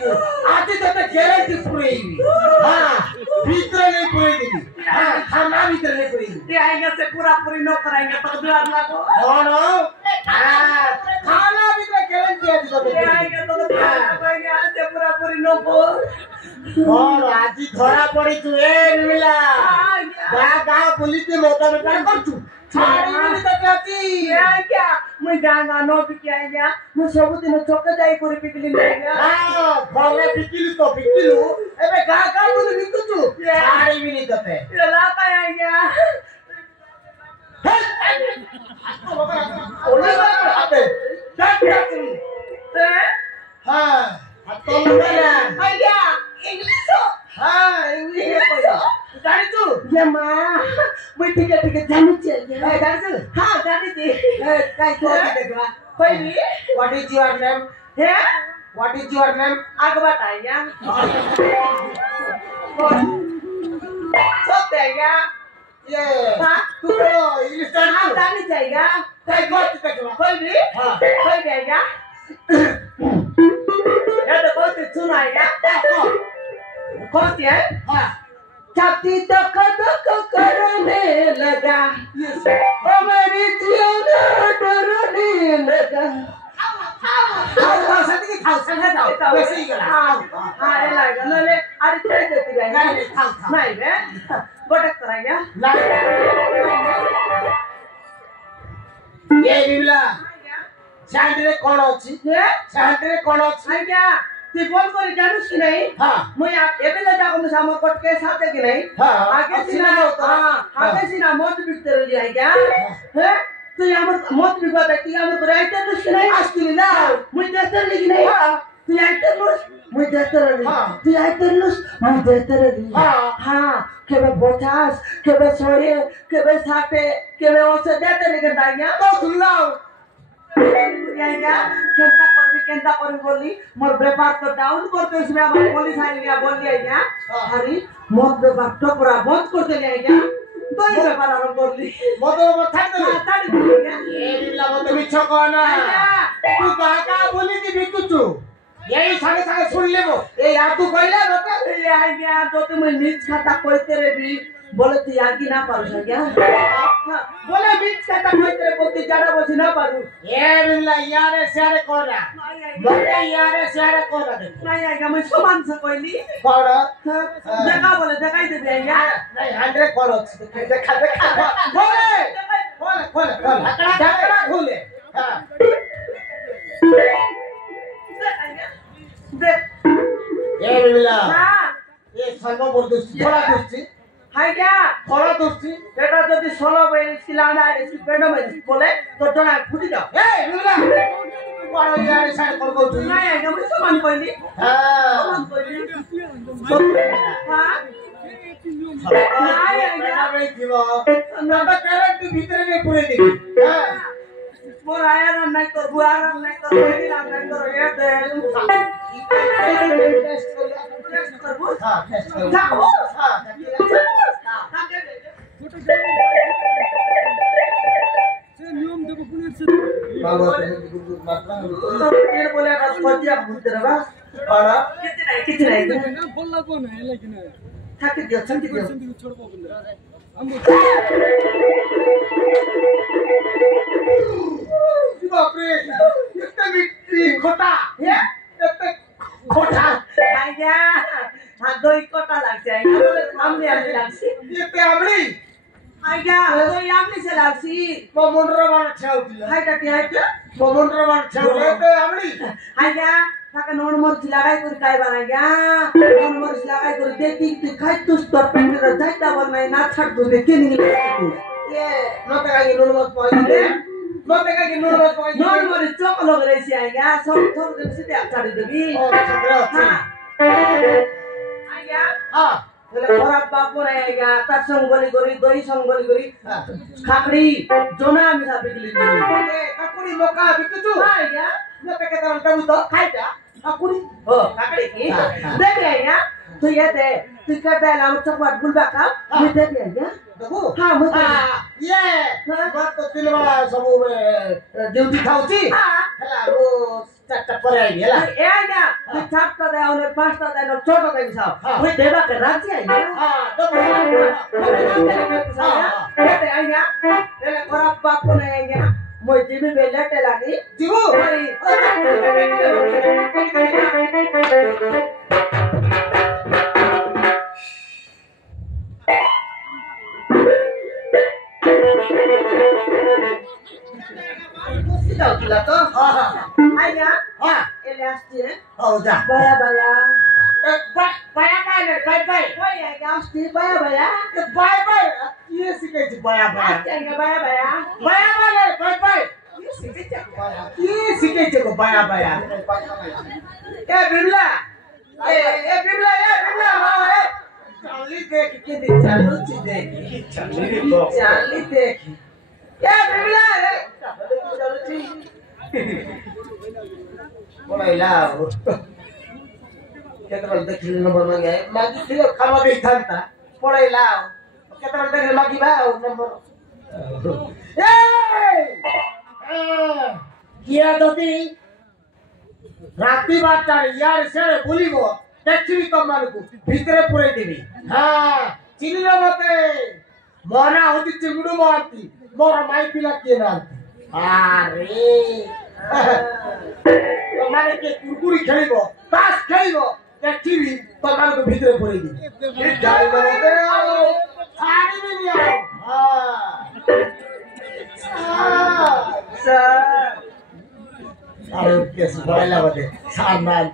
आज तो गारंटी पूरी हां भीतर नहीं पूरी देगी हां खाना भीतर नहीं पूरी ये आएंगे से पूरा पूरी नो कराएंगे तो द्वार लागो कौन हां खाना भीतर गारंटी है तो ये आएंगे तो कराएंगे आज से पूरा पूरी नो को कौन आज धरा पड़ी तू ए मिला गा पुलिस ने मौका में कर तू छाड़ी नहीं तो कहती ये क्या मैं गाना नो पिके आएगा मैं सब दिन चौके जाई पूरी पिकली लेगा हां भले पिकिलु तो पिकिलु एबे गा बोली बिकु तू छाड़ी भी नहीं तते ये लाता आएगा ओले आते टक हां तो लगा आइडिया इंग्लिश हां इंग्लिश पढ़ो जानी तू ये मां मैं ठीक है जानी चाहिए जानी तू हां जानी थी काय तो देखवा कोई भी व्हाट इज योर नेम है व्हाट इज योर नेम आगे बताइए सब देगा ये हां तू पढ़ो इंग्लिश हां जानी चाहिए काय बात देखवा कोई भी हां कोई देगा ये तो बहुत सुनाएगा कौन सी है हां छाती धक धक करने लगा ओ मेरी जिया डरने लगा खाओ सदी खाओ संगे जाओ वैसे ही गला हां ये लगा ले अरे छोड़ देती गई नहीं खाओ नहीं बे बटक कराएगा ये बिमला सांडरे कोन अछि ये सांडरे कोन अछि आइडिया तू बोल कर जानूस कि नहीं हां मैं आप एबे ले जाको सामो कट के साथ कि नहीं हां आगे सीना हां आगे सीना मत बिकते रही है क्या है तू हमर मत बिकवा तू हमर राइटर नुस कि नहीं आस्ती ना मैं देतर लिखी नहीं तू राइटर नुस मैं देतर रही तू राइटर नुस मैं देतर रही हां केबे बोचास केबे सोए केबे साथे केबे ओसे देतर लिखन दाइया तो सुनाओ केंता करबी बोली मोर व्यापार तो डाउन करते इसमें अब पुलिस आई गया बोल दिया क्या अरे मोर व्यापार टोकरा बंद कर दे गया तो ही व्यापार आरंभ कर ली मत थाक दे ताड़ी बोल गया ये बिमला मत मिछ कहना तू काका बोली कि बिकु तू यही संगे संगे सुन लेबो ए या तू कहले बता ये आ गया तो तुम नीच खाता कोइते रे भी बोले तू आगे ना पारू क्या बोले नीच खाता कोइते रे कोती जाड़ा बसी ना पारू ए बिमला यारे सारे कोना मते यारे सारे कोना दे नहीं आएगा मैं समान से कोइली कोन जगह बोले जगह दे देंगे नहीं 100 कोन देखा बोले खोल ढकड़ा खोले हां ये बिमला हां ये सर्व बर्दुस्ती थोड़ा दुस्ती हाय क्या थोड़ा दुस्ती बेटा যদি 16 বেরিস কিলানা এসি পেড়ো মেরিস বলে তো জনা ফুটি দাও ए बिमला বড় ইয়ারে সাড়ে কোন কইছি না একদম সমান কইলি हां সমান কইলি হ্যাঁ बेटा भाई जीव नंबर कैरेक्टर भीतर में पूरे देखी हां मोर आया ना नहीं तो बुआर नहीं तो कोई ना नहीं तो ये दे टेस्ट करबो हां टेस्ट करो जाओ हां नियम देबो पुलिस बाबा ये बोले का पतिया भूत रे बा और कितने नहीं ना बोलला कोन है लेकिन थाके दियो छंती दियो संदी छोड़बो बंदा हम बाप रे इतने मिट्टी खोटा ये इतने खोटा आया हां दोई कोटा लागছে আমনি আমনি লাগছে ये पे आमड़ी आया दोई আমনি से লাগছি मोमोंडर मान छाउती हाइटा टिहाइटा मोमोंडर मान छाउती पे आमड़ी आया তাকে নন মরচ লাগাই করে খাই বানাই গা নন মরচ লাগাই করে দেখি তুই খাই তুই তোর পেটের যাইতা বানাই না ছাড় তুই দেখে নি ये नते का नुन मत पहिले नते का नुन मत पहिले নন মরচ চক লগে রেছি আইগা সব সব দিন সিতে ছাড়ি দেবি ओ छकरा হ্যাঁ আইগা हां বলে খরাব বাপ রে আইগা তার সঙ্গলি করি দই সঙ্গলি করি খাকড়ি জোনা মিশা বিকলি নি ए काकुड़ी मोका बिकु আইগা नते का तम तो खाइटा काकुड़ी ও খাকড়ি কি দেখে আইগা তুই এতে তুই কাটা লাম চকবাট গুলবা কা তুই দেখে আইগা देखो हां मुझे ये मत तो दिलवा सब ड्यूटी खाउची हां हला वो চারটা পরে আইবি হেলা এ আইনা তুই চারটা দাও না পাঁচটা দাও না ছটা দাও সব ওই দেবা কে রাজি আইনা হ্যাঁ তো এতে আইনা এলে খরাব বাপ কোনে আইনা মই দিবি বেলে টেলানি দিবু ওই Tahu gila tuh. Ayah, ini asli. Oh dah Baya. baya mana bye Baya yang asli baya. bye ये सिके baya Asli yang baya. mana bye Ini sih kecil. ये सिके को baya Bimla. Bimla. Mau चाली देख के चालू चीज चाली देख. Bimla. चालू चीज. बोला लाओ केतरा देखिल नंबर मांगे मागी थियो खामा दे थांता पड़े लाओ केतरा देखिल मागी बाओ नंबर किया दती राती बाटार यार सेरे बोलिबो देखिबी तमालकु ভিতরে পুরে দিবি হ্যাঁ চিনিলো মতে মনা হতি চিংড়ু মারতি মোর মাই পিলা কে না আরে তোমারে কে কুরকুরি খেলিব তাস খেলিব দেখিবি তোমালকু ভিতরে পুরে দিবি এই জানিলো মতে ছাড়ি দিবি হ্যাঁ Sir. আরে কেস বয়লা বটে সামান